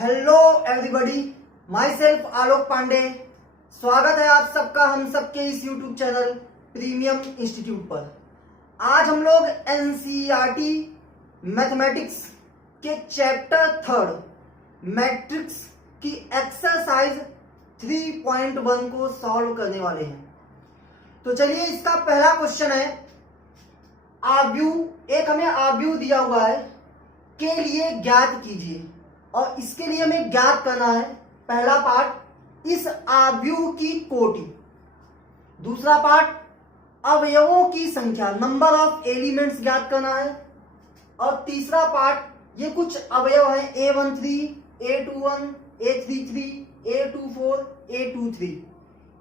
Hello everybody, my self आलोक पांडे। स्वागत है आप सबका हम सबके इस यूट्यूब चैनल प्रीमियम इंस्टीट्यूट पर। आज हम लोग एनसीईआरटी मैथमेटिक्स के चैप्टर 3 मैट्रिक्स की एक्सरसाइज 3.1 को सॉल्व करने वाले हैं। तो चलिए, इसका पहला क्वेश्चन है आव्यूह। एक हमें आव्यूह दिया हुआ है के लिए ज्ञात कीजिए, और इसके लिए हमें ज्ञात करना है पहला पार्ट इस आव्यूह की कोटि, दूसरा पार्ट अवयवों की संख्या, नंबर ऑफ एलिमेंट्स ज्ञात करना है, और तीसरा पार्ट ये कुछ अवयव हैं A13, A21, A33, A24, A23,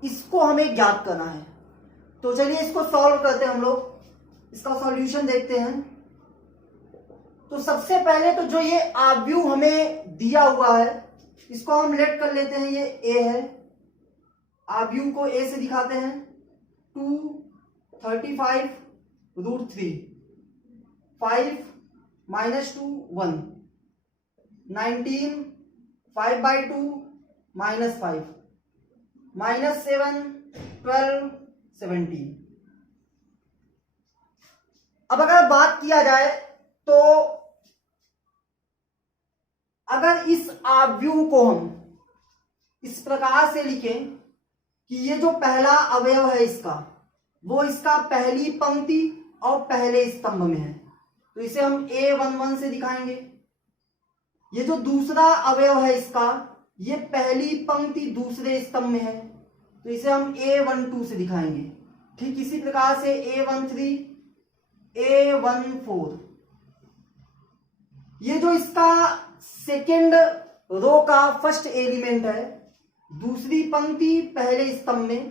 इसको हमें ज्ञात करना है। तो चलिए इसको सॉल्व करते हैं हम लोग, इसका सॉल्यूशन देखते हैं। तो सबसे पहले तो जो ये आव्यूह हमें दिया हुआ है इसको हम लेट कर लेते हैं, ये ए है। आव्यूह को ए से दिखाते हैं। 2 35 √3, 5 -2 1, 19 5/2 -5, -7 12 17। अब अगर बात किया जाए तो अगर इस आव्यूह को हम इस प्रकार से लिखें कि ये जो पहला अवयव है इसका, वो इसका पहली पंक्ति और पहले स्तंभ में है, तो इसे हम A11 से दिखाएंगे। ये जो दूसरा अवयव है इसका, ये पहली पंक्ति दूसरे स्तंभ में है, तो इसे हम A12 से दिखाएंगे। ठीक इसी प्रकार से A13, A14। ये जो इसका सेकेंड रो का फर्स्ट एलिमेंट है, दूसरी पंक्ति पहले स्तंभ में,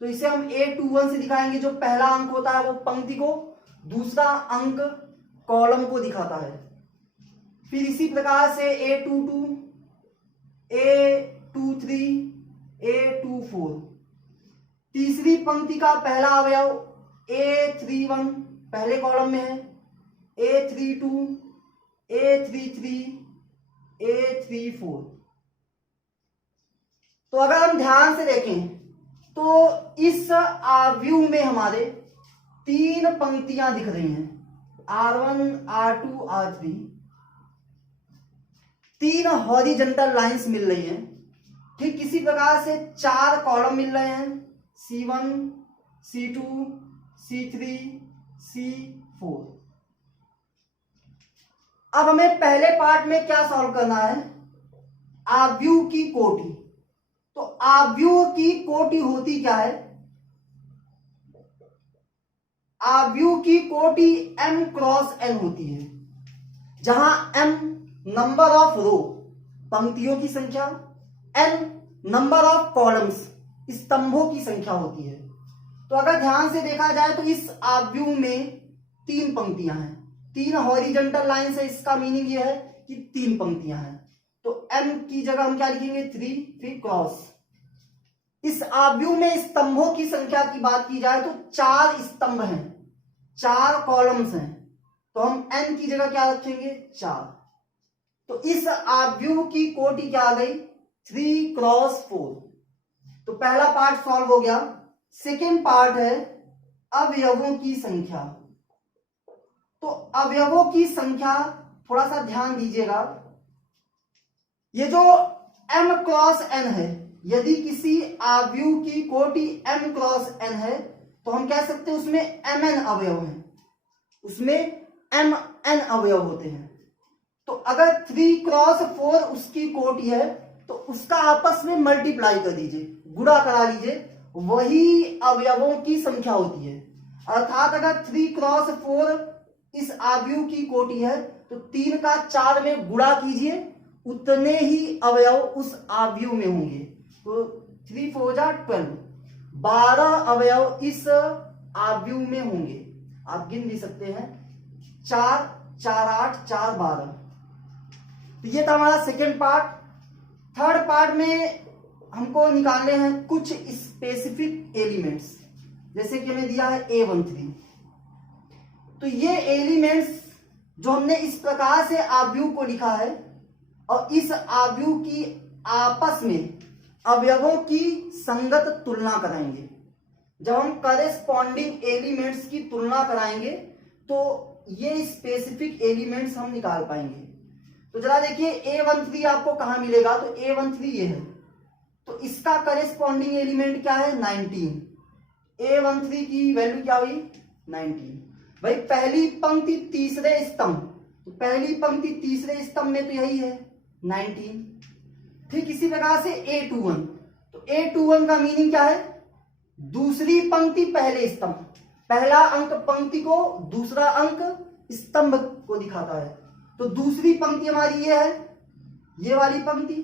तो इसे हम A21 से दिखाएंगे। जो पहला अंक होता है वो पंक्ति को, दूसरा अंक कॉलम को दिखाता है। फिर इसी प्रकार से A22, A23, A24। तीसरी पंक्ति का पहला अवयव A31 पहले कॉलम में है, A32, A33, A34। तो अगर हम ध्यान से देखें तो इस आव्यूह में हमारे 3 पंक्तियां दिख रही हैं, R1, R2, R3। 3 horizontal lines मिल रही हैं। ठीक इसी प्रकार से 4 कॉलम मिल रहे हैं, C1, C2, C3, C4। अब हमें पहले पार्ट में क्या सॉल्व करना है, आव्यूह की कोटि। तो आव्यूह की कोटि होती क्या है, आव्यूह की कोटि m क्रॉस n होती है, जहां m नंबर ऑफ रो पंक्तियों की संख्या, n नंबर ऑफ कॉलम्स स्तंभों की संख्या होती है। तो अगर ध्यान से देखा जाए तो इस आव्यूह में 3 पंक्तियां हैं, 3 हॉरिजॉन्टल लाइन से, इसका मीनिंग यह है कि 3 पंक्तियां हैं। तो m की जगह हम क्या लिखेंगे 3, फिर क्रॉस। इस आव्यूह में स्तंभों की संख्या की बात की जाए तो 4 स्तंभ हैं, 4 कॉलम्स हैं, तो हम n की जगह क्या रखेंगे 4। तो इस आव्यूह की कोटि क्या आ गई 3 क्रॉस 4। तो पहला पार्ट सॉल्व हो गया। सेकेंड पार्ट है अवयवों की संख्या। तो अवयवों की संख्या थोड़ा सा ध्यान दीजिएगा। ये जो m क्रॉस n है, यदि किसी आव्यूह की कोटि m क्रॉस n है तो हम कह सकते हैं उसमें mn अवयव हैं, उसमें mn अवयव होते हैं। तो अगर 3 क्रॉस 4 उसकी कोटि है तो उसका आपस में मल्टीप्लाई कर दीजिए, गुणा करा लीजिए, वही अवयवों की संख्या होती है। अर्थात अगर 3 क्रॉस 4 इस आव्यूह की कोटि है तो 3 का 4 में गुणा कीजिए, उतने ही अवयव उस आव्यूह में होंगे। तो 3 4 जा 12, 12 अवयव इस आव्यूह में होंगे। आप गिन भी सकते हैं, 4 4 8 4 12। तो ये था हमारा सेकेंड पार्ट। थर्ड पार्ट में हमको निकालने हैं कुछ स्पेसिफिक एलिमेंट्स, जैसे कि हमें दिया है A13। तो ये एलिमेंट्स जो हमने इस प्रकार से आव्यूह को लिखा है, और इस आव्यूह की आपस में अवयवों की संगत तुलना कराएंगे। जब हम करेस्पॉन्डिंग एलिमेंट्स की तुलना कराएंगे तो ये स्पेसिफिक एलिमेंट्स हम निकाल पाएंगे। तो जरा देखिए A13 आपको कहां मिलेगा, तो A13 ये है, तो इसका करेस्पॉन्डिंग एलिमेंट क्या है 19। A13 की वैल्यू क्या हुई 19। भाई पहली पंक्ति तीसरे स्तंभ, तो पहली पंक्ति तीसरे स्तंभ में तो यही है 19। ठीक इसी प्रकार से A21, तो A21 का मीनिंग क्या है, दूसरी पंक्ति पहले स्तंभ, पहला अंक पंक्ति को, दूसरा अंक स्तंभ को दिखाता है। तो दूसरी पंक्ति हमारी ये है, ये वाली पंक्ति,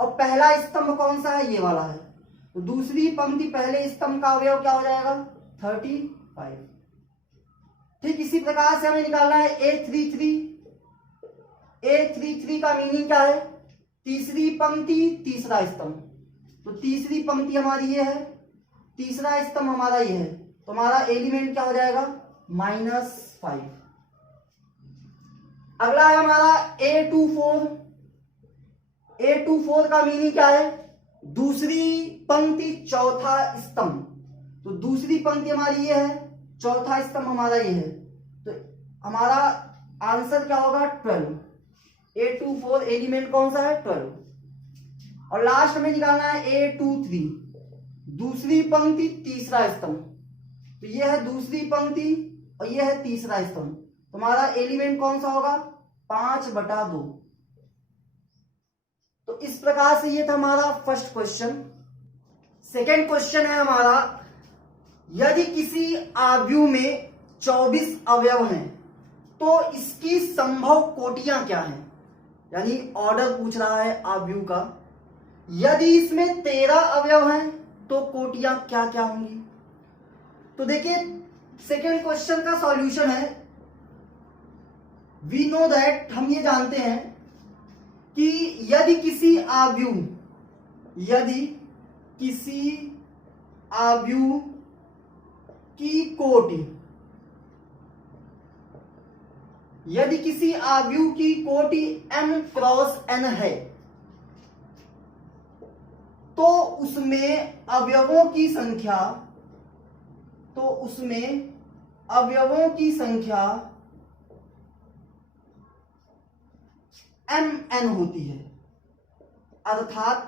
और पहला स्तंभ कौन सा है, ये वाला है। तो दूसरी पंक्ति पहले स्तंभ का अवयव क्या हो जाएगा 35। ठीक इसी प्रकार से हमें निकालना है A33। A33 का मीनिंग क्या है, तीसरी पंक्ति तीसरा स्तंभ, तो तीसरी पंक्ति हमारी ये है, तीसरा स्तंभ हमारा ये है, तो हमारा एलिमेंट क्या हो जाएगा -5। अगला है हमारा A24। A24 का मीनिंग क्या है, दूसरी पंक्ति चौथा स्तंभ, तो दूसरी पंक्ति हमारी ये है, चौथा स्तंभ हमारा ये है, तो हमारा आंसर क्या होगा 12। A24 एलिमेंट कौन सा है 12। और लास्ट में निकालना है A23, दूसरी पंक्ति तीसरा स्तंभ, तो ये है दूसरी पंक्ति और ये है तीसरा स्तंभ, तो हमारा एलिमेंट कौन सा होगा 5/2। तो इस प्रकार से ये था हमारा फर्स्ट क्वेश्चन। सेकेंड क्वेश्चन है हमारा, यदि किसी आव्यूह में 24 अवयव हैं तो इसकी संभव कोटियां क्या हैं, यानी ऑर्डर पूछ रहा है आव्यूह का। यदि इसमें 13 अवयव हैं तो कोटियां क्या क्या होंगी। तो देखिए सेकेंड क्वेश्चन का सॉल्यूशन है, वी नो दैट, हम ये जानते हैं कि यदि किसी आव्यूह की कोटि, यदि किसी आव्यूह की कोटि m क्रॉस n है तो उसमें अवयवों की संख्या mn होती है, अर्थात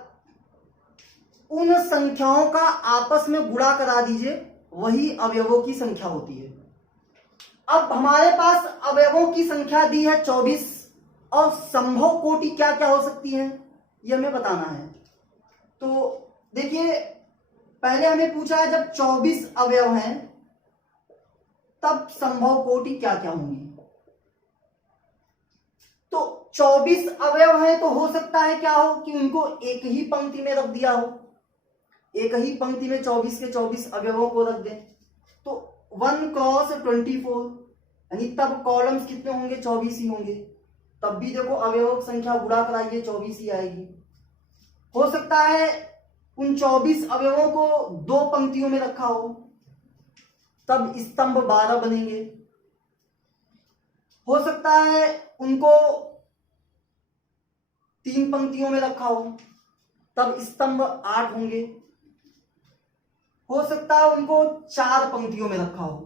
उन संख्याओं का आपस में गुणा करा दीजिए, वही अवयवों की संख्या होती है। अब हमारे पास अवयवों की संख्या दी है 24 और संभव कोटि क्या क्या हो सकती है ये हमें बताना है। तो देखिए पहले हमें पूछा है जब 24 अवयव हैं तब संभव कोटि क्या क्या होंगी। तो 24 अवयव हैं तो हो सकता है क्या हो कि उनको एक ही पंक्ति में रख दिया हो, एक ही पंक्ति में 24 के 24 अवयवों को रख दें, तो 1 क्रॉस 24, यानी तब कॉलम्स कितने होंगे 24 ही होंगे, तब भी देखो अवयवों की संख्या गुणा कराइए 24 ही आएगी। हो सकता है उन 24 अवयवों को 2 पंक्तियों में रखा हो, तब स्तंभ 12 बनेंगे। हो सकता है उनको 3 पंक्तियों में रखा हो, तब स्तंभ 8 होंगे। हो सकता है उनको 4 पंक्तियों में रखा हो,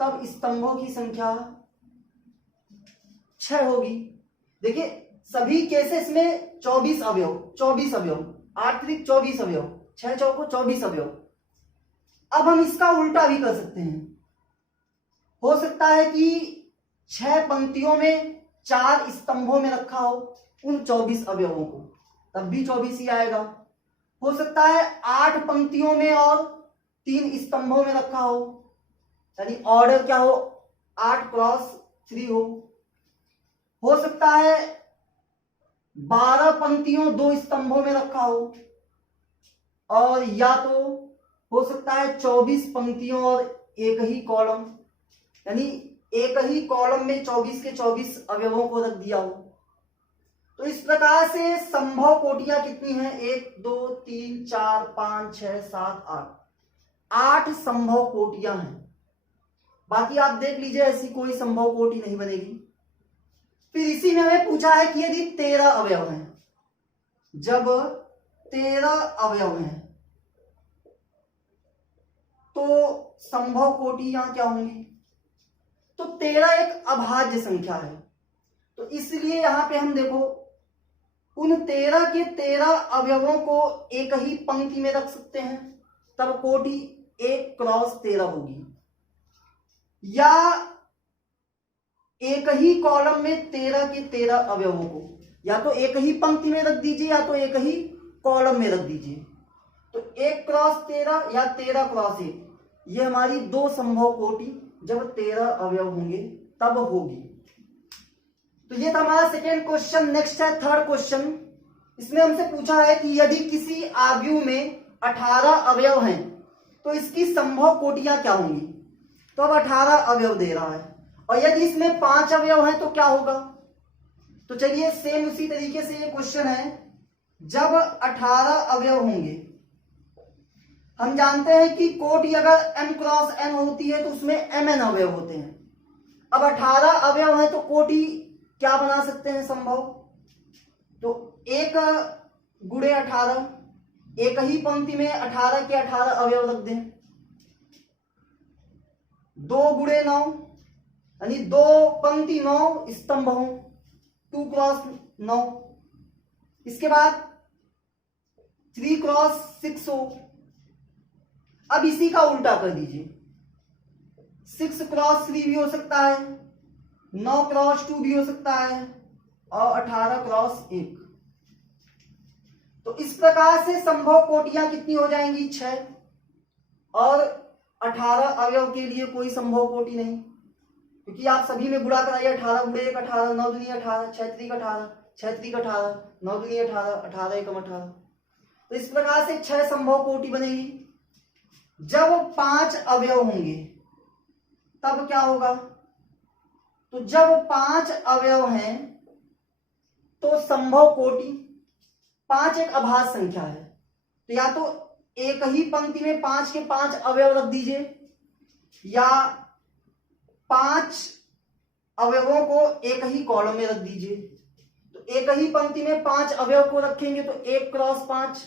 तब स्तंभों की संख्या 6 होगी। देखिए सभी केसेस में 24 अवयव 8 × 24 अवयव, 6 चौको 24 अवयव। अब हम इसका उल्टा भी कर सकते हैं, हो सकता है कि 6 पंक्तियों में 4 स्तंभों में रखा हो उन 24 अवयवों को, तब भी 24 ही आएगा। हो सकता है 8 पंक्तियों में और 3 स्तंभों में रखा हो, यानी ऑर्डर क्या हो 8 क्रॉस 3 हो सकता है 12 पंक्तियों 2 स्तंभों में रखा हो, और या तो हो सकता है 24 पंक्तियों और एक ही कॉलम, यानी एक ही कॉलम में 24 के 24 अवयवों को रख दिया हो। तो इस प्रकार से संभव कोटियां कितनी हैं 1 2 3 4 5 6 7 8 संभव कोटियां हैं। बाकी आप देख लीजिए ऐसी कोई संभव कोटि नहीं बनेगी। फिर इसी में हमें पूछा है कि यदि 13 अवयव हैं, जब 13 अवयव हैं तो संभव कोटि यहां क्या होंगी? तो 13 एक अभाज्य संख्या है, तो इसलिए यहां पे हम देखो उन 13 के 13 अवयवों को एक ही पंक्ति में रख सकते हैं, तब कोटि 1 क्रॉस 13 होगी। या एक ही कॉलम में 13 के 13 अवयवों को या तो एक ही पंक्ति में रख दीजिए या तो एक ही कॉलम में रख दीजिए। तो 1 क्रॉस 13 या 13 क्रॉस 1, ये हमारी दो संभव कोटि जब 13 अवयव होंगे तब होगी। तो ये था हमारा सेकेंड क्वेश्चन। नेक्स्ट है थर्ड क्वेश्चन। इसमें हमसे पूछा है कि यदि किसी आव्यूह में 18 अवयव हैं तो इसकी संभव कोटियां क्या होंगी? तो अब 18 अवयव दे रहा है और यदि इसमें 5 अवयव हैं तो क्या होगा? तो चलिए सेम उसी तरीके से ये क्वेश्चन है। जब 18 अवयव होंगे, हम जानते हैं कि कोटि अगर m क्रॉस n होती है तो उसमें mn अवयव होते हैं। अब 18 अवयव है तो कोटि क्या बना सकते हैं संभव? तो 1 गुणे 18, एक ही पंक्ति में 18 के 18 अवयव रख दें। 2 गुणे 9 यानी 2 पंक्ति 9 स्तंभ हो, 2 क्रॉस 9। इसके बाद 3 क्रॉस 6 हो। अब इसी का उल्टा कर दीजिए, 6 क्रॉस 3 भी हो सकता है, 9 क्रॉस 2 भी हो सकता है और 18 क्रॉस 1। तो इस प्रकार से संभव कोटियां कितनी हो जाएंगी? 6। और 18 अवयव के लिए कोई संभव कोटि नहीं, क्योंकि आप सभी में गुणा कराइए। 18 गुणे 1 18, 9 दूनी 18, 6 3 18, 6 3 18, 9 दूनी 18, 18 1 18। तो इस प्रकार से 6 संभव कोटि बनेगी। जब 5 अवयव होंगे तब क्या होगा? तो जब 5 अवयव हैं तो संभव कोटि, 5 एक अभाज्य संख्या है, तो या तो एक ही पंक्ति में 5 के 5 अवयव रख दीजिए या 5 अवयवों को एक ही कॉलम में रख दीजिए। तो एक ही पंक्ति में 5 अवयव को रखेंगे तो 1 क्रॉस 5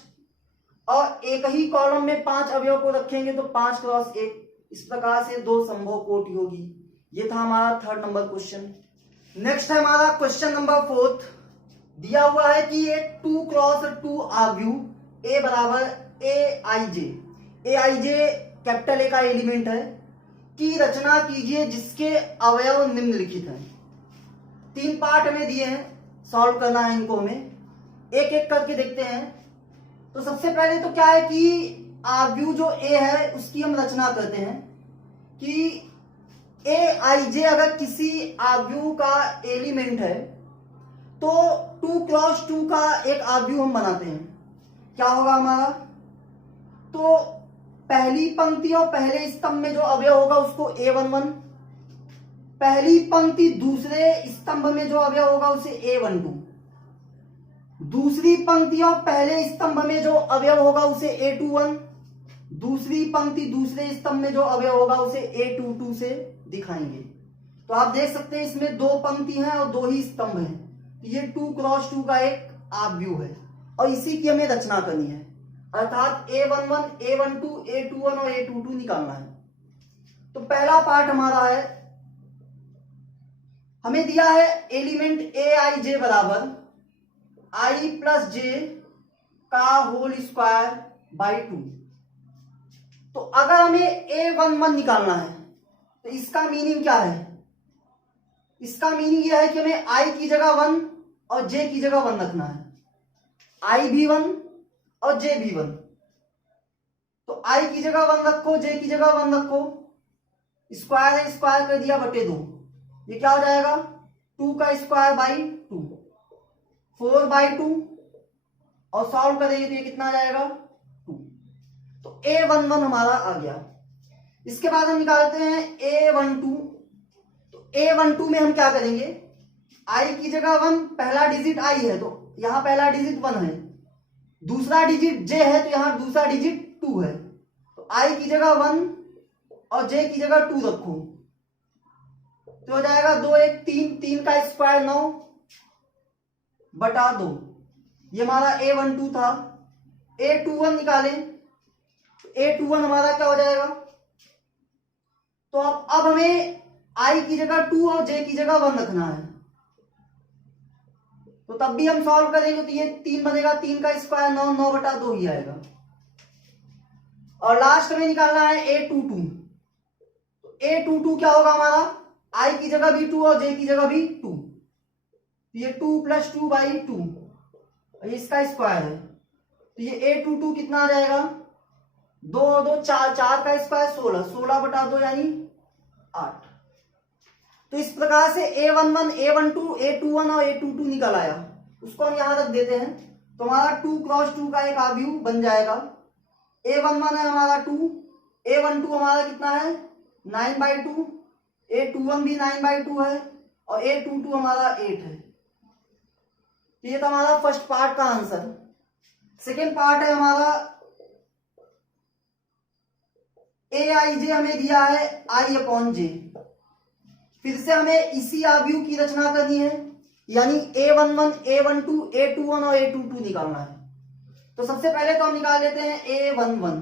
और एक ही कॉलम में 5 अवयव को रखेंगे तो 5 क्रॉस 1। इस प्रकार से दो संभव कोटि होगी। ये था हमारा थर्ड नंबर क्वेश्चन। नेक्स्ट है हमारा क्वेश्चन नंबर फोर्थ। दिया हुआ है कि ये 2 क्रॉस 2 आव्यूह ए बराबर ए आई जे कैपिटल ए का एलिमेंट है की रचना कीजिए जिसके अवयव निम्नलिखित हैं। 3 पार्ट में दिए हैं, सॉल्व करना है इनको हमें, एक एक करके देखते हैं। तो सबसे पहले तो क्या है कि आव्यूह जो ए है उसकी हम रचना करते हैं कि ए आई जे अगर किसी आव्यूह का एलिमेंट है तो 2 क्रॉस 2 का एक आव्यूह हम बनाते हैं। क्या होगा हमारा? तो पहली पंक्ति और पहले स्तंभ में जो अवयव होगा उसको A11, पहली पंक्ति दूसरे स्तंभ में जो अवयव होगा उसे A12, दूसरी पंक्ति और पहले स्तंभ में जो अवयव होगा उसे A21, दूसरी पंक्ति दूसरे स्तंभ में जो अवयव होगा उसे A22 से दिखाएंगे। तो आप देख सकते हैं इसमें 2 पंक्ति हैं और 2 ही स्तंभ हैं, तो ये 2 क्रॉस 2 का एक आव्यूह है और इसी की हमें रचना करनी है, अर्थात A11, A12, A21 और A22 निकालना है। तो पहला पार्ट हमारा है, हमें दिया है एलिमेंट ए आई जे बराबर i प्लस जे का होल स्क्वायर बाई 2। तो अगर हमें A11 निकालना है तो इसका मीनिंग क्या है? इसका मीनिंग यह है कि हमें i की जगह 1 और j की जगह 1 रखना है, i भी 1 और j भी 1। तो i की जगह 1 रखो, j की जगह 1 रखो, स्क्वायर है स्क्वायर कर दिया बटे 2, ये क्या हो जाएगा? 2 का स्क्वायर बाई 2, 4 बाई 2 और सॉल्व करेंगे तो ये कितना आ जाएगा? 2। तो A11 हमारा आ गया। इसके बाद हम निकालते हैं A12। तो A12 में हम क्या करेंगे? i की जगह 1, पहला डिजिट i है तो यहां पहला डिजिट 1 है, दूसरा डिजिट j है तो यहां दूसरा डिजिट 2 है। तो i की जगह 1 और j की जगह 2 रखो, तो तो हो जाएगा 2 1 3, 3 का स्क्वायर 9 बटा 2। ये हमारा A12 था। A21 निकालें, A21 हमारा क्या हो जाएगा? तो अब हमें I की जगह 2 और J की जगह 1 रखना है। तो तब भी हम सॉल्व करेंगे तो ये 3 बनेगा, 3 का स्क्वायर 9, 9 बटा 2 ही आएगा। और लास्ट में निकालना है A22। तो A22 क्या होगा हमारा? I की जगह भी 2 और J की जगह भी 2। ये 2 + 2/2 इसका स्क्वायर है। तो ये A22 कितना आ जाएगा? 2 और 2 4, 4 का स्क्वायर 16, 16 बटा 2 यानी 8। तो इस प्रकार से A11, A12, A21 और A22 निकल आया। उसको हम यहां रख देते हैं। तो हमारा 2 × 2 का एक आव्यूह बन जाएगा। A11 है हमारा 2, A12 हमारा कितना है 9/2, A21 भी 9/2 है और A22 हमारा 8 है। तो ये था हमारा फर्स्ट पार्ट का आंसर। सेकेंड पार्ट है हमारा AIJ हमें दिया है I/J। फिर से हमें इसी आव्यूह की रचना करनी है, यानी A11, A12, A21 और A22 निकालना है। तो सबसे पहले तो हम निकाल लेते हैं A11।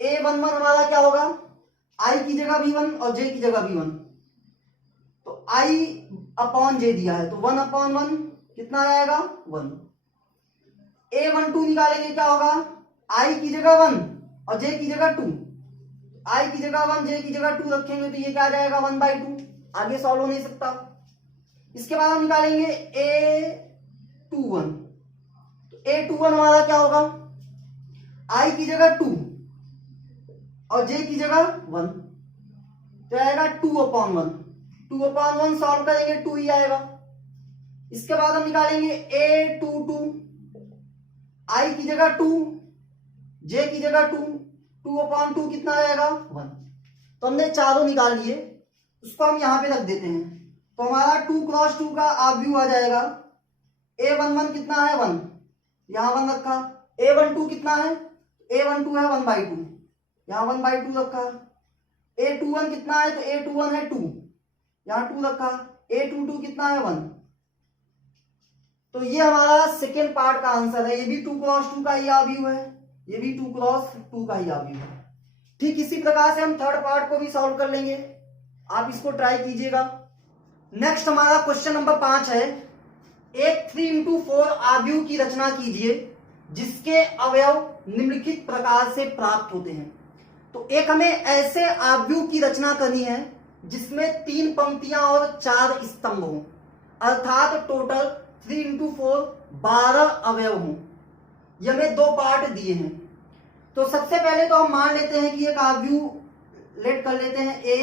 A11 हमारा क्या होगा? I की जगह भी 1 और J की जगह भी 1। तो I/J दिया है तो 1/1 कितना आएगा? 1। A12 निकालेंगे, क्या होगा? I की जगह 1 और J की जगह 2। I की जगह 1, J की जगह 2 रखेंगे तो ये क्या आ जाएगा? 1/2। आगे सॉल्व हो नहीं सकता। इसके बाद हम निकालेंगे A21। तो A21 हमारा क्या होगा? I की जगह 2 और J की जगह 1, तो आएगा 2/1। 2/1 सॉल्व करेंगे 2 ही आएगा। इसके बाद हम निकालेंगे A22। I की जगह 2, J की जगह 2, 2/2 कितना आएगा? 1। तो हमने चारों निकाल लिए, उसको हम यहां पे रख देते हैं। तो हमारा 2 × 2 का आव्यूह आ जाएगा। A11 कितना है? 1, यहां 1 रखा। A12 कितना है? A12 है 1/2, यहां 1/2 रखा। A21 कितना है? तो A21 है 2, यहां 2 रखा। A22 कितना है? 1। तो ये हमारा सेकेंड पार्ट का आंसर है। ये भी 2 × 2 का ही आव्यूह है, ये भी 2 × 2 का ही आव्यूह है। ठीक इसी प्रकार से हम थर्ड पार्ट को भी सॉल्व कर लेंगे। आप इसको ट्राई कीजिएगा। नेक्स्ट हमारा क्वेश्चन नंबर 5 है। एक 3x4 आव्यूह की रचना कीजिए जिसके अवयव निम्नलिखित प्रकार से प्राप्त होते हैं। तो एक हमें ऐसे आव्यूह की रचना करनी है जिसमें 3 पंक्तियां और 4 स्तंभ हों, अर्थात टोटल 3x4 12 अवयव हों। ये हमें 2 पार्ट दिए हैं। तो सबसे पहले तो हम मान लेते हैं कि एक आव्यूह लेट कर लेते हैं A,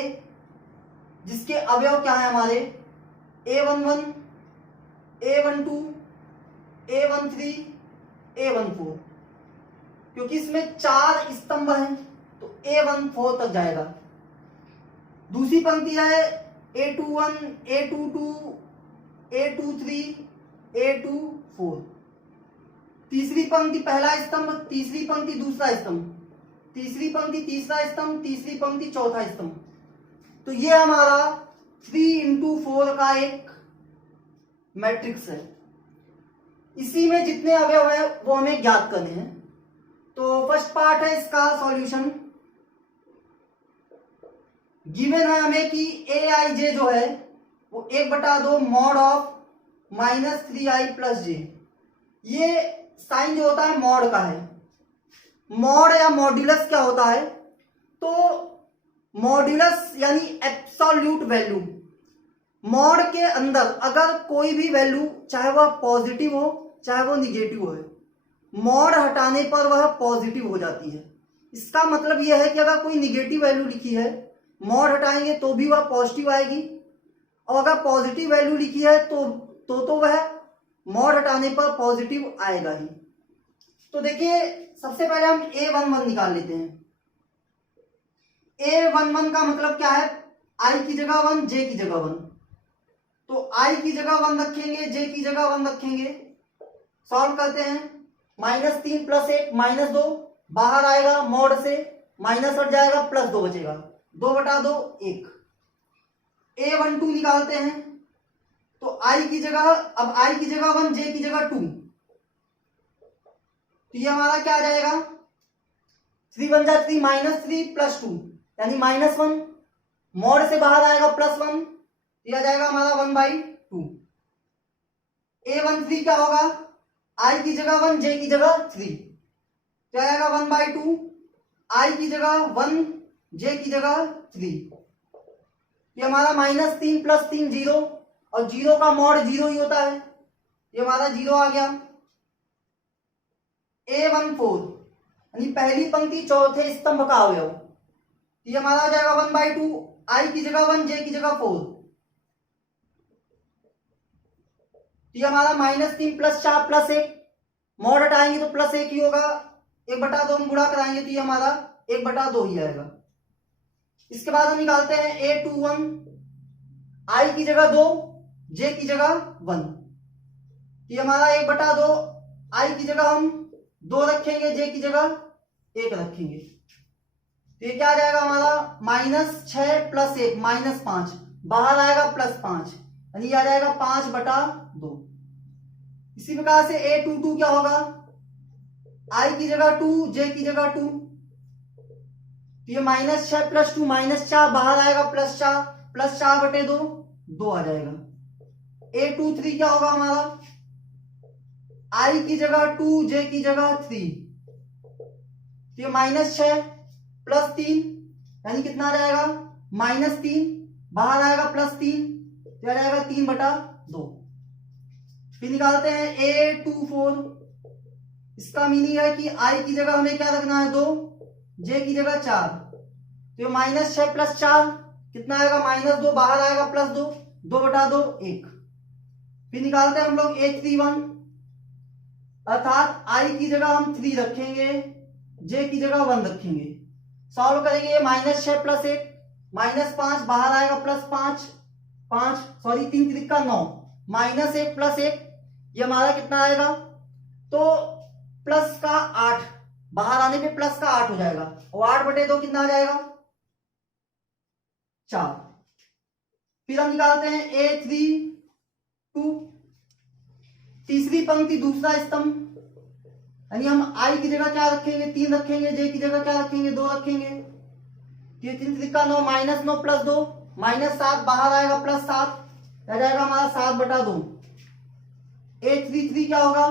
जिसके अवयव क्या है हमारे? A11, A12, A13, A14। क्योंकि इसमें 4 स्तंभ हैं तो A14 तक जाएगा। दूसरी पंक्ति है A21, A22, A23, A24। तीसरी पंक्ति पहला स्तंभ, तीसरी पंक्ति दूसरा स्तंभ, तीसरी पंक्ति तीसरा स्तंभ, तीसरी पंक्ति चौथा स्तंभ। तो ये हमारा 3x4 का एक मैट्रिक्स है। इसी में जितने अवयव है वो हमें ज्ञात करने हैं। तो फर्स्ट पार्ट है इसका सॉल्यूशन। गिवन है हमें कि AIJ जो है वो 1/2 मॉड ऑफ -3i + j। ये साइन जो होता है मॉड का है। मॉड या मॉड्यूलस क्या होता है? तो मॉड्यूलस यानी एब्सोल्यूट वैल्यू। मॉड के अंदर अगर कोई भी वैल्यू, चाहे वह पॉजिटिव हो चाहे वो निगेटिव हो, मॉड हटाने पर वह पॉजिटिव हो जाती है। इसका मतलब यह है कि अगर कोई निगेटिव वैल्यू लिखी है, मॉड हटाएंगे तो भी वह पॉजिटिव आएगी, और अगर पॉजिटिव वैल्यू लिखी है तो वह मॉड हटाने पर पॉजिटिव आएगा ही। तो देखिए सबसे पहले हम A11 निकाल लेते हैं। A11 का मतलब क्या है? I की जगह 1, J की जगह 1। तो I की जगह 1 रखेंगे, J की जगह 1 रखेंगे। सॉल्व करते हैं। -3 + 1 -2 बाहर आएगा मॉड से, माइनस हट जाएगा, +2 बचेगा। 2/2 1। A12 निकालते हैं तो i की जगह, अब i की जगह 1, j की जगह 2, तो ये हमारा क्या आ जाएगा, 3 1 जा 3, -3 +2 यानी -1, मॉड से बाहर आएगा +1, ये आ जाएगा हमारा 1/2। A13 क्या होगा, i की जगह 1, j की जगह 3, क्या आएगा 1/2, i की जगह 1, j की जगह 3, ये हमारा -3 + 3 0, और 0 का मॉड 0 ही होता है, ये हमारा 0 आ गया। A14 यानी पहली पंक्ति चौथे स्तंभ का अवयव, ये हमारा आ जाएगा 1/2, i की जगह 1, j की जगह 4, ये हमारा -3 + 4 + 1, मॉड हटाएंगे तो +1 ही होगा, 1/2 हम गुणा कराएंगे तो ये हमारा 1/2 ही आएगा। इसके बाद हम निकालते हैं A21, i की जगह 2, j की जगह 1, ये हमारा 1/2, i की जगह हम 2 रखेंगे, j की जगह 1 रखेंगे, तो ये क्या आ जाएगा हमारा -6 + 1 -5, बाहर आएगा +5, यानी ये आ जाएगा 5/2। इसी प्रकार से A22 क्या होगा, i की जगह 2, j की जगह 2, तो ये -6 + 2 -4, बाहर आएगा +4, +4/2, 2 आ जाएगा। A23 क्या होगा हमारा, i की जगह 2, j की जगह 3, तो ये -6 + 3 यानी कितना आ जाएगा, -3, बाहर आएगा +3, तो आ जाएगा 3/2। फिर निकालते हैं A24, इसका मीनिंग है कि i की जगह हमें क्या रखना है 2, j की जगह 4, तो ये -6 + 4 कितना आएगा, -2, बाहर आएगा +2, 2/2 1। फिर निकालते हैं हम लोग A31, अर्थात i की जगह हम 3 रखेंगे, j की जगह 1 रखेंगे, सॉल्व करेंगे, -6 + 1 -5, बाहर आएगा +5, 5 सॉरी 3 3 का 9, -1 + 1, ये हमारा कितना आएगा, तो प्लस का 8, बाहर आने पे प्लस का 8 हो जाएगा, और 8/2 कितना आ जाएगा, 4। फिर हम निकालते हैं A32, तीसरी पंक्ति दूसरा स्तंभ, यानी हम i की जगह क्या रखेंगे, 3 रखेंगे, j की जगह क्या रखेंगे, 2 रखेंगे, ये 3 3 का 9 -9 + 2 -7, बाहर आएगा +7, रह जाएगा हमारा 7/2। A33 क्या होगा,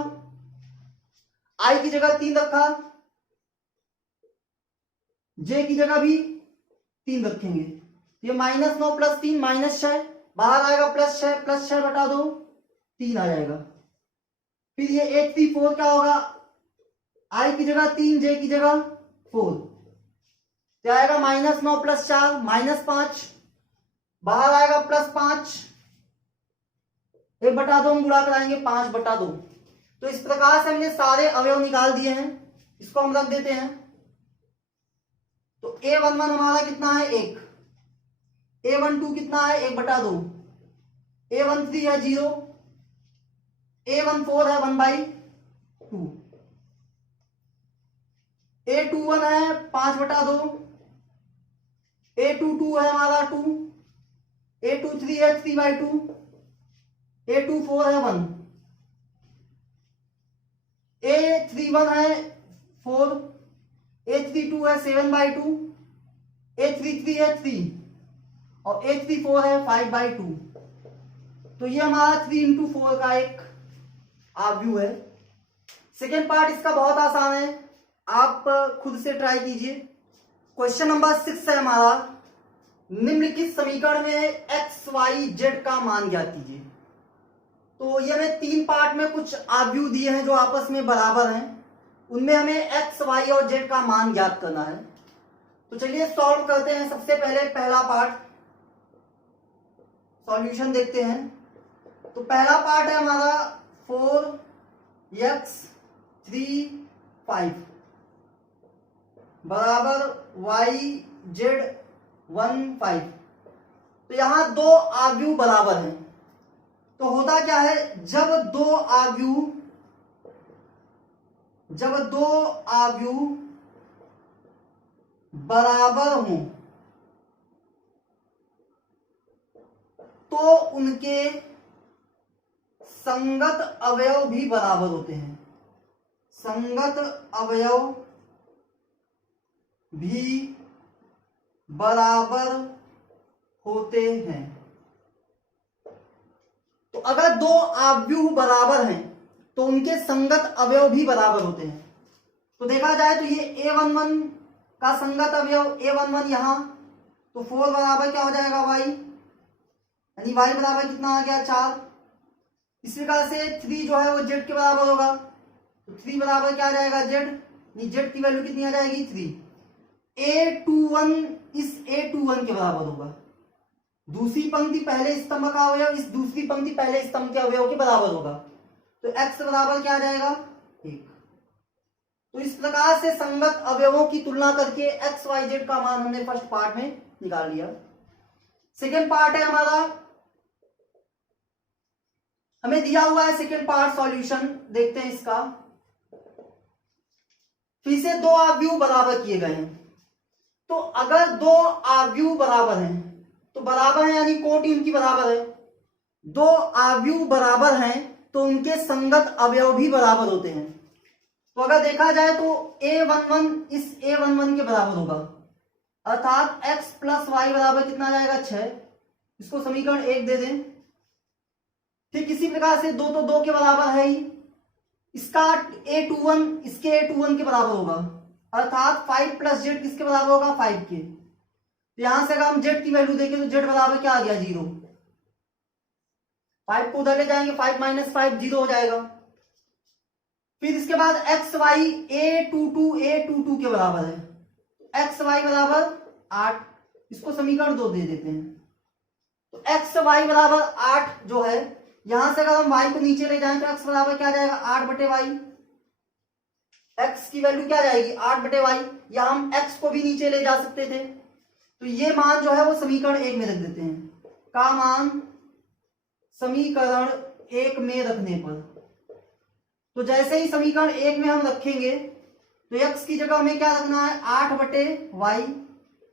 i की जगह 3 रखा, j की जगह भी 3 रखेंगे, ये -9 + 3 -6, बाहर आएगा +6, +6/2, 3 आ जाएगा। फिर ये A34 क्या होगा, i की जगह 3, j की जगह 4, क्या आएगा, -9 + 4 -5, बाहर आएगा +5, 1/2 हम गुणा कराएंगे 5/2। तो इस प्रकार से हमने सारे अवयव निकाल दिए हैं, इसको हम रख देते हैं। तो A11 हमारा कितना है 1, A12 कितना है 1/2, A13 है 0, A14 है 1/2, A21 है 5/2, A22 है हमारा 2, A23 है 3/2, A24 है 1, A31 है 4, A32 है 7/2, A33 है 3, और A34 है 5/2। तो ये हमारा 3 × 4 का एक आव्यूह है। सेकेंड पार्ट इसका बहुत आसान है, आप खुद से ट्राई कीजिए। क्वेश्चन नंबर 6 है हमारा, निम्नलिखित समीकरण में x, y, z का मान ज्ञात कीजिए। तो ये हमें 3 पार्ट में कुछ आव्यूह दिए हैं जो आपस में बराबर हैं, उनमें हमें x, y और z का मान ज्ञात करना है। तो चलिए सॉल्व करते हैं। सबसे पहले पहला पार्ट सॉल्यूशन देखते हैं। तो पहला पार्ट है हमारा 4x 3 5 बराबर y z 1 5। तो यहां दो आव्यूह बराबर हैं। तो होता क्या है, जब दो आव्यूह बराबर हों तो उनके संगत अवयव भी बराबर होते हैं। संगत अवयव भी बराबर होते हैं। तो अगर दो आव्यूह बराबर हैं तो उनके संगत अवयव भी बराबर होते हैं। तो देखा जाए तो ये a11 का संगत अवयव a11 यहां, तो 4 बराबर क्या हो जाएगा y, यानी y बराबर कितना आ गया 4। इसी प्रकार से 3 जो है वो z के बराबर होगा, तो 3 बराबर क्या आ जाएगा z, यानी z की वैल्यू कितनी आ जाएगी 3। a21 इस a21 के बराबर होगा। दूसरी पंक्ति पहले स्तंभ का अवयव इस दूसरी पंक्ति पहले स्तंभ के अवयव के बराबर होगा, तो x बराबर क्या आ जाएगा 1। तो इस प्रकार से संगत अवयवों की तुलना करके x y z का मान हमने फर्स्ट पार्ट में निकाल लिया। सेकेंड पार्ट है हमारा, हमें दिया हुआ है सेकेंड पार्ट सॉल्यूशन, देखते हैं इसका। फिर से दो आव्यूह बराबर किए गए हैं, तो अगर दो आव्यूह बराबर हैं तो बराबर है यानी कोटि उनकी बराबर है। दो आव्यूह बराबर हैं तो उनके संगत अवयव भी बराबर होते हैं। तो अगर देखा जाए तो a11 इस a11 के बराबर होगा, अर्थात x प्लस वाई बराबर कितना जाएगा 6। इसको समीकरण 1 दे दें। ठीक इसी प्रकार से 2 तो 2 के बराबर है ही, इसका a21 इसके a21 के बराबर होगा, अर्थात 5 प्लस z किसके बराबर होगा 5 के। तो यहां से अगर हम z की वैल्यू देखें तो z बराबर क्या आ गया 0। 5 को उधर ले जाएंगे, 5 माइनस 5 0 हो जाएगा। फिर इसके बाद एक्स वाई a22 के बराबर है, एक्स वाई बराबर 8। इसको समीकरण 2 दे देते हैं। तो एक्स वाई बराबर 8 जो है, यहां से अगर हम y को नीचे ले जाएं तो x बराबर क्या जाएगा 8 बटे वाई। x की वैल्यू क्या जाएगी 8 बटे वाई, या हम x को भी नीचे ले जा सकते थे। तो ये मान जो है वो समीकरण 1 में रख देते हैं, का मान समीकरण 1 में रखने पर। तो जैसे ही समीकरण 1 में हम रखेंगे तो x की जगह हमें क्या रखना है 8 बटे वाई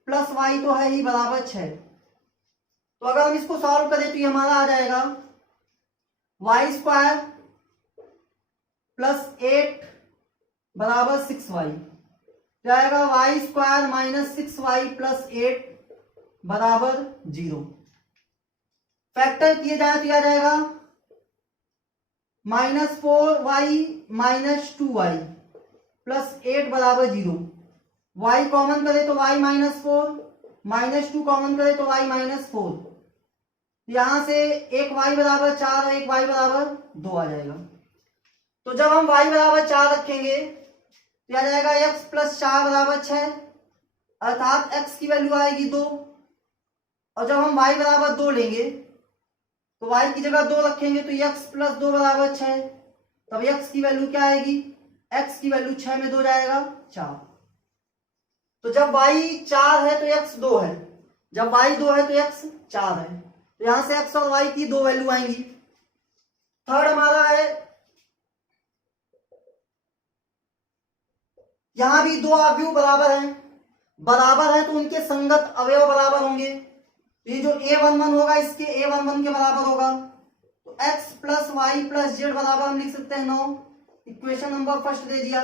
प्लस वाई तो है ही बराबर 6। तो अगर हम इसको सॉल्व करें तो ये हमारा आ जाएगा वाई स्क्वायर प्लस 8 बराबर 6y, जाएगा Y square minus 6y plus 8 बराबर 0। फैक्टर किए जाए तो आ जाएगा -4y माइनस 2y प्लस 8 बराबर 0। y कॉमन करे तो y माइनस 4, माइनस 2 कॉमन करे तो y माइनस 4। यहां से एक y बराबर 4 और एक y बराबर 2 आ जाएगा। तो जब हम y बराबर 4 रखेंगे तो आ जाएगा x प्लस 4 बराबर 6, अर्थात x की वैल्यू आएगी 2। और जब हम y बराबर 2 लेंगे तो y की जगह 2 रखेंगे तो x प्लस 2 बराबर 6, तब x की वैल्यू क्या आएगी, x की वैल्यू 6 में 2 जाएगा 4। तो जब y 4 है तो x 2 है, जब y 2 है तो x 4 है। तो यहां से x और y की 2 वैल्यू आएंगी। थर्ड हमारा है, यहां भी दो आव्यूह बराबर हैं तो उनके संगत अवयव बराबर होंगे। ये जो a11 होगा इसके a11 के बराबर होगा, तो x plus Y plus Z बराबर हम लिख सकते हैं 9। इक्वेशन नंबर फर्स्ट दे दिया।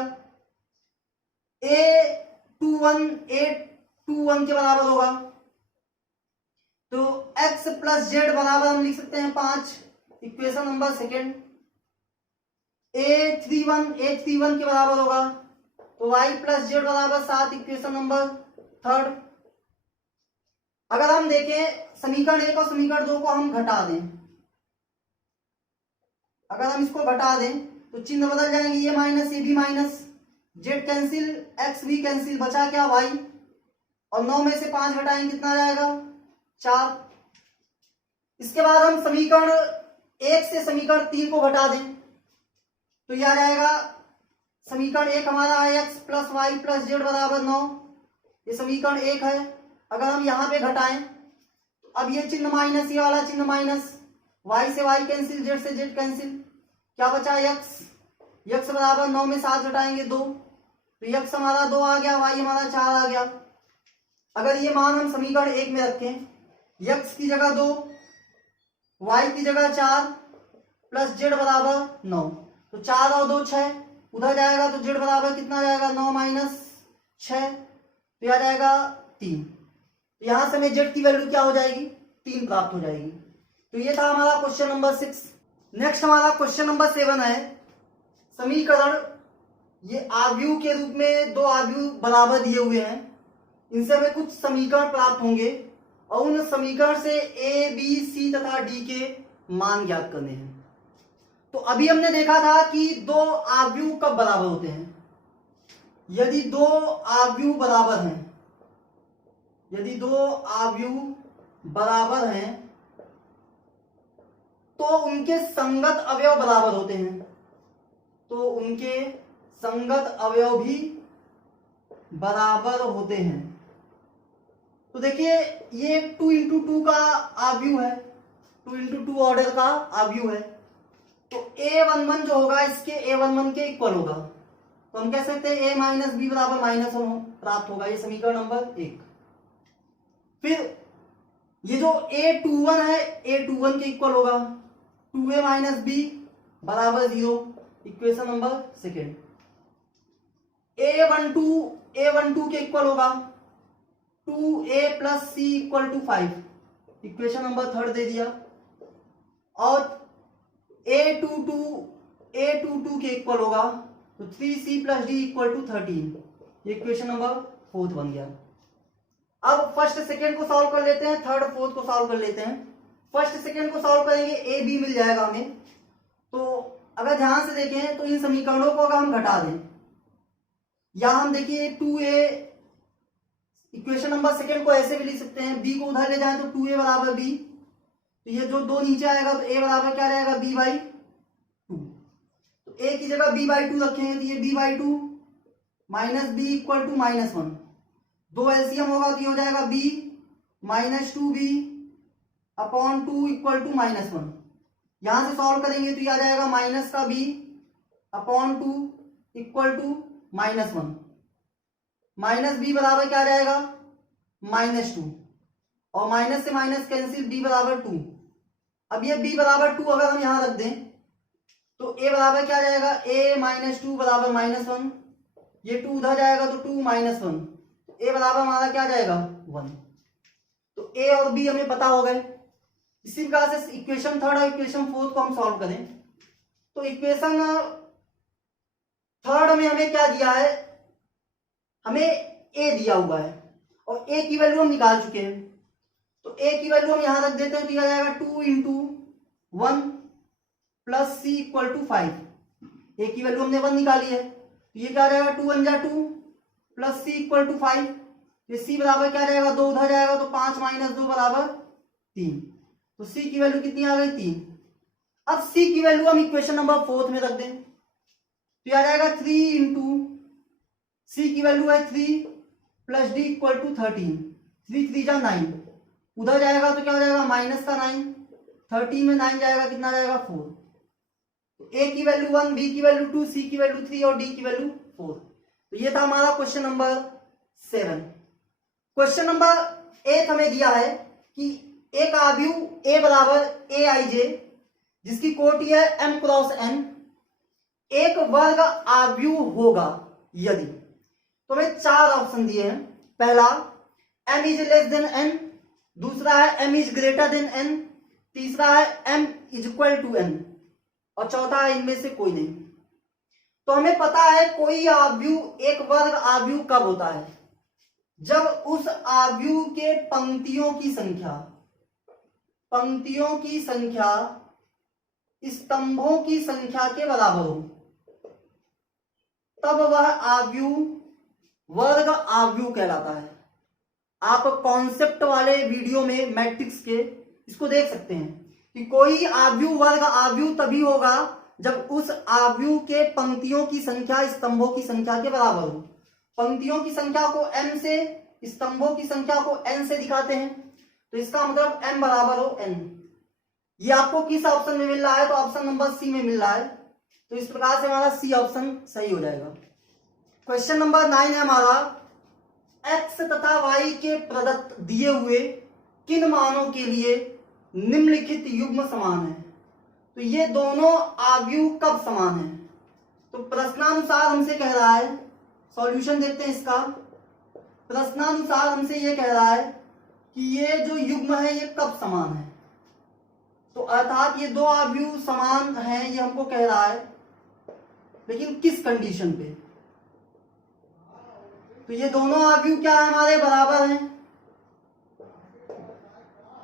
a21 के बराबर होगा, तो x प्लस जेड बराबर हम लिख सकते हैं 5। Equation number second. a31 के बराबर होगा, तो y प्लस जेड बराबर 7। Equation number third. अगर हम देखें समीकरण 1 और समीकरण 2 को हम घटा दें, अगर हम इसको घटा दें तो चिन्ह बदल जाएंगे, ये माइनस ये भी माइनस, जेड कैंसिल एक्स भी कैंसिल, बचा क्या वाई, और 9 में से 5 घटाएंगे कितना जाएगा 4। इसके बाद हम समीकरण 1 से समीकरण 3 को घटा दें तो यह आ जाएगा समीकरण 1 हमारा है X plus Y plus Z बराबर 9। ये समीकरण 1 है। अगर हम यहां पे घटाएं तो अब ये चिन्ह माइनस, ये वाला चिन्ह माइनस, y से y कैंसिल, z से z कैंसिल, क्या बचा x बराबर 9 में 7 घटाएंगे 2, तो x हमारा 2 आ गया, y हमारा 4 आ गया। अगर ये मान हम समीकरण 1 में रखें, x की जगह 2, y की जगह 4 प्लस z बराबर 9, तो 4 और 2 6, उधर जाएगा तो z बराबर कितना जाएगा 9 माइनस 6, तो यह जाएगा 3। यहां से हमें z की वैल्यू क्या हो जाएगी 3 प्राप्त हो जाएगी। तो ये था हमारा क्वेश्चन नंबर 6। नेक्स्ट हमारा क्वेश्चन नंबर 7 है समीकरण, ये आव्यूह के रूप में दो आव्यूह बराबर दिए हुए हैं, इनसे हमें कुछ समीकरण प्राप्त होंगे और उन समीकरण से ए बी सी तथा डी के मान ज्ञात करने हैं। तो अभी हमने देखा था कि दो आव्यूह कब बराबर होते हैं, यदि दो आव्यूह बराबर हैं, यदि दो आव्यूह बराबर हैं तो उनके संगत अवयव बराबर होते हैं, तो उनके संगत अवयव भी बराबर होते हैं। तो देखिए ये 2 इंटू 2 का आव्यूह है, 2 इंटू 2 ऑर्डर का आव्यूह है, तो a11 जो होगा इसके a11 के इक्वल होगा, तो हम कह सकते हैं a माइनस बी बराबर माइनस 1 प्राप्त होगा। ये समीकरण नंबर 1। फिर ये जो a21 है a21 के इक्वल होगा, 2a माइनस बी बराबर 0, इक्वेशन नंबर 2। a12 के इक्वल होगा 2a plus C equal to 5, equation number 3 दे दिया। और a22 के इक्वल होगा तो 3c plus D equal to 13, equation number 4 बन गया। अब फर्स्ट सेकेंड को सॉल्व कर लेते हैं, थर्ड फोर्थ को सॉल्व कर लेते हैं। फर्स्ट सेकेंड को सॉल्व करेंगे ए बी मिल जाएगा हमें। तो अगर ध्यान से देखें तो इन समीकरणों को अगर हम घटा दें, या हम देखिए 2a, इक्वेशन नंबर सेकेंड को ऐसे भी लिख सकते हैं, b को उधर ले जाएं तो 2a बराबर b, तो ये जो 2 नीचे आएगा तो a बराबर क्या रहेगा b बाई 2, तो a की जगह b बाई 2 रखेंगे तो ये b by 2 minus b equal to minus 1, 2 LCM होगा तो ये हो जाएगा b minus 2b upon 2 equal to minus 1। यहां से सॉल्व करेंगे तो ये आ जाएगा माइनस का b upon 2 equal to minus 1, minus b बराबर क्या जाएगा माइनस 2, और माइनस से माइनस कैंसिल, b बराबर 2। अब ये b बराबर 2 अगर हम यहां रख दें तो a बराबर क्या जाएगा a माइनस 2 बराबर माइनस 1, ये 2 उधर जाएगा तो 2 माइनस 1, a बराबर हमारा क्या जाएगा 1। तो a और b हमें पता हो गए। इसी प्रकार से इक्वेशन 3 और इक्वेशन 4 को हम सॉल्व करें तो इक्वेशन 3 में हमें क्या दिया है, हमें a दिया हुआ है और a की वैल्यू हम निकाल चुके हैं, तो a की वैल्यू हम यहां रख देते हैं तो यह जाएगा 2 into 1 plus C equal to 5, a की वैल्यू हमने 1 निकाली है, तो ये क्या रहेगा 2 1 जा 2 प्लस सी इक्वल टू 5, ये c बराबर क्या रहेगा 2 उधर जाएगा तो 5 माइनस 2 बराबर 3, तो c की वैल्यू कितनी आ गई 3। अब c की वैल्यू हम इक्वेशन नंबर 4 में रख दें तो यह आ जाएगा 3 इंटू c की वैल्यू है 3 प्लस डी इक्वल टू 13, 3 3 जा 9, उधर जाएगा तो क्या हो जाएगा माइनस का 9, 13 में 9 जाएगा कितना जाएगा 4, तो a की वैल्यू 1, b की वैल्यू 2, c की वैल्यू 3 और d की वैल्यू 4। तो ये था हमारा क्वेश्चन नंबर 7। क्वेश्चन नंबर 8 हमें दिया है कि एक आव्यूह a बराबर ए आई जे जिसकी कोटि है m क्रॉस n एक वर्ग आव्यूह होगा यदि, तो हमें 4 ऑप्शन दिए हैं। पहला m is less than n, दूसरा है m is greater than n, तीसरा है m is equal to n और चौथा है इनमें से कोई नहीं। तो हमें पता है कोई आव्यूह एक वर्ग आव्यूह कब होता है, जब उस आव्यूह के पंक्तियों की संख्या स्तंभों की संख्या के बराबर हो, तब वह आव्यूह वर्ग आव्यूह कहलाता है। आप कॉन्सेप्ट वाले वीडियो में मैट्रिक्स के इसको देख सकते हैं कि कोई आव्यूह वर्ग आव्यूह तभी होगा जब उस आव्यूह के पंक्तियों की संख्या स्तंभों की संख्या के बराबर हो। पंक्तियों की संख्या को m से, स्तंभों की संख्या को n से दिखाते हैं, तो इसका मतलब m बराबर हो n। ये आपको किस ऑप्शन में मिल रहा है, तो ऑप्शन नंबर सी में मिल रहा है, तो इस प्रकार से हमारा सी ऑप्शन सही हो जाएगा। क्वेश्चन नंबर 9 है हमारा, x तथा y के प्रदत्त दिए हुए किन मानों के लिए निम्नलिखित युग्म समान है। तो ये दोनों आव्यूह कब समान है? तो प्रश्नानुसार हमसे कह रहा है, सॉल्यूशन देखते हैं इसका। प्रश्नानुसार हमसे ये कह रहा है कि ये जो युग्म है ये कब समान है। तो अर्थात ये दो आव्यूह समान हैं ये हमको कह रहा है, लेकिन किस कंडीशन पे? तो ये दोनों आव्यूह क्या है हमारे? बराबर हैं।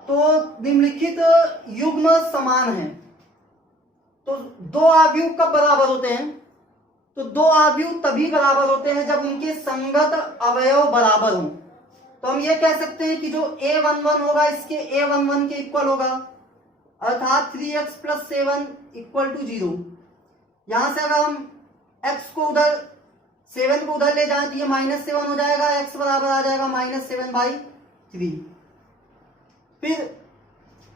तो निम्नलिखित युग्म समान है। तो दो आव्यूह कब बराबर होते हैं? तो दो आव्यूह तभी बराबर होते हैं जब उनके संगत अवयव बराबर हों। तो हम ये कह सकते हैं कि जो a11 होगा इसके a11 के इक्वल होगा, अर्थात 3x + 7 = 0। यहां से अगर हम x को उधर 7 को उधर ले जाएं तो ये -7 हो जाएगा, x बराबर आ जाएगा -7/3। फिर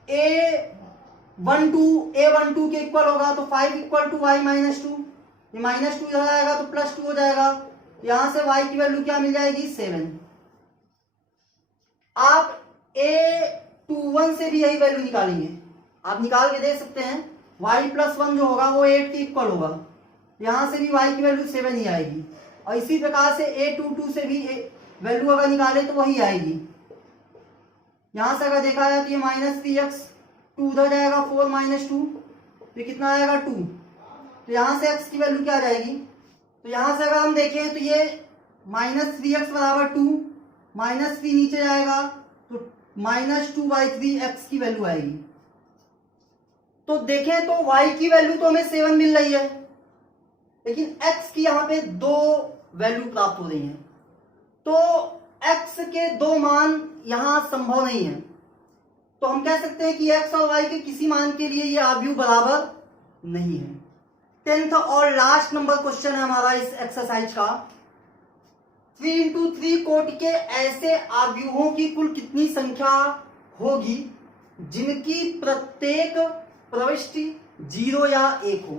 a12 के इक्वल होगा तो 5 = y - 2। ये -2 इधर आएगा तो +2 हो जाएगा। यहां से y की वैल्यू क्या मिल जाएगी? 7। आप a21 से भी यही वैल्यू निकालेंगे, आप निकाल के दे सकते हैं। y + 1 जो होगा वो 8 के इक्वल होगा, यहां से भी y की वैल्यू 7 ही आएगी। और इसी प्रकार से a22 से भी वैल्यू अगर निकाले तो वही आएगी। यहां से अगर देखा जाए तो ये -3x, 2 उधर जाएगा, 4 - 2, तो कितना आएगा? 2। तो यहां से x की वैल्यू क्या आ जाएगी? तो यहां से अगर हम देखें तो ये -3x = 2, -3 नीचे जाएगा तो -2/3 x की वैल्यू आएगी। तो देखें तो y की वैल्यू तो हमें 7 मिल रही है, लेकिन x की यहां पे 2 वैल्यू प्राप्त हो रही है। तो x के 2 मान यहां संभव नहीं है। तो हम कह सकते हैं कि x और y के किसी मान के लिए ये आव्यूह बराबर नहीं है। 10th और लास्ट नंबर क्वेश्चन है हमारा इस एक्सरसाइज का। 3x3 कोटि के ऐसे आव्यूहों की कुल कितनी संख्या होगी जिनकी प्रत्येक प्रविष्टि 0 या 1 हो?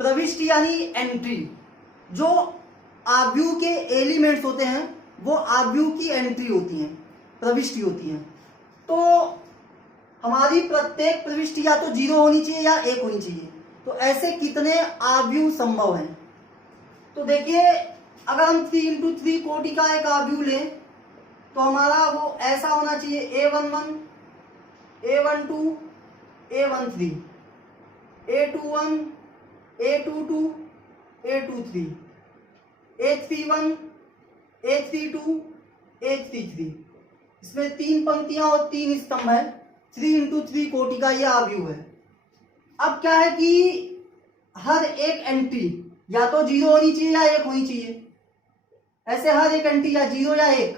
प्रविष्टि यानी एंट्री, जो आव्यूह के एलिमेंट्स होते हैं वो आव्यूह की एंट्री होती हैं, प्रविष्टि होती हैं। तो हमारी प्रत्येक प्रविष्टि या तो 0 होनी चाहिए या 1 होनी चाहिए। तो ऐसे कितने आव्यूह संभव हैं? तो देखिए, अगर हम 3x3 कोटि का एक आव्यूह लें तो हमारा वो ऐसा होना चाहिए a11, a12, a13, a21, a22, a23, a31, a32, a33। इसमें 3 पंक्तियां और 3 स्तंभ है। 3x3 कोटि का यह आव्यूह है। अब क्या है कि हर एक एंट्री या तो 0 होनी चाहिए या 1 होनी चाहिए। ऐसे हर एक एंट्री या 0 या 1,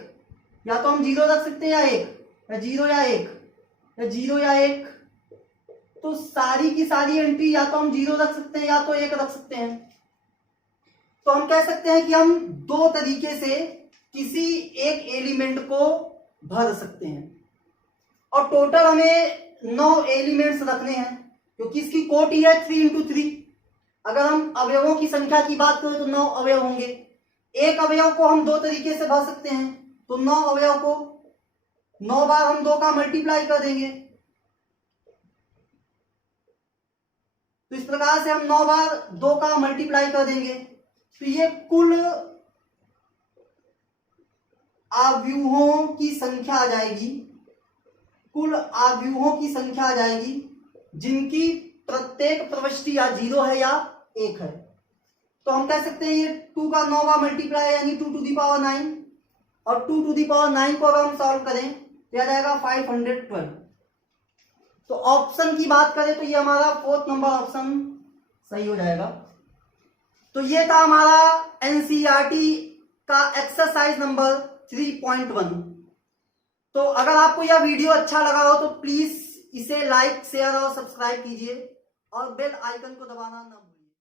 या तो हम 0 रख सकते हैं या 1, या 0 या 1, या 0 या 1। तो सारी की सारी एंट्री या तो हम 0 रख सकते हैं या तो 1 रख सकते हैं। तो हम कह सकते हैं कि हम 2 तरीके से किसी एक एलिमेंट को भर सकते हैं, और टोटल हमें 9 एलिमेंट्स रखने हैं क्योंकि इसकी कोटि है 3x3। अगर हम अवयवों की संख्या की बात करें तो 9 अवयव होंगे। एक अवयव को हम 2 तरीके से भर सकते हैं, तो 9 अवयव को 9 बार हम 2 का मल्टीप्लाई कर देंगे। तो इस प्रकार से हम 9 बार 2 का मल्टीप्लाई कर देंगे, तो ये कुल आव्यूहों की संख्या आ जाएगी, कुल आव्यूहों की संख्या आ जाएगी जिनकी प्रत्येक प्रविष्टि या 0 है या 1 है। तो हम कह सकते हैं ये 2 का 9वां मल्टीप्लाई यानी 2⁹, और 2⁹ को अगर हम सॉल्व करें तो आ जाएगा 512। तो ऑप्शन की बात करें तो ये हमारा 4th नंबर ऑप्शन सही हो जाएगा। तो ये था हमारा एनसीईआरटी का एक्सरसाइज नंबर 3.1। तो अगर आपको यह वीडियो अच्छा लगा हो तो प्लीज इसे लाइक, शेयर और सब्सक्राइब कीजिए और बेल आइकन को दबाना न भूलिए।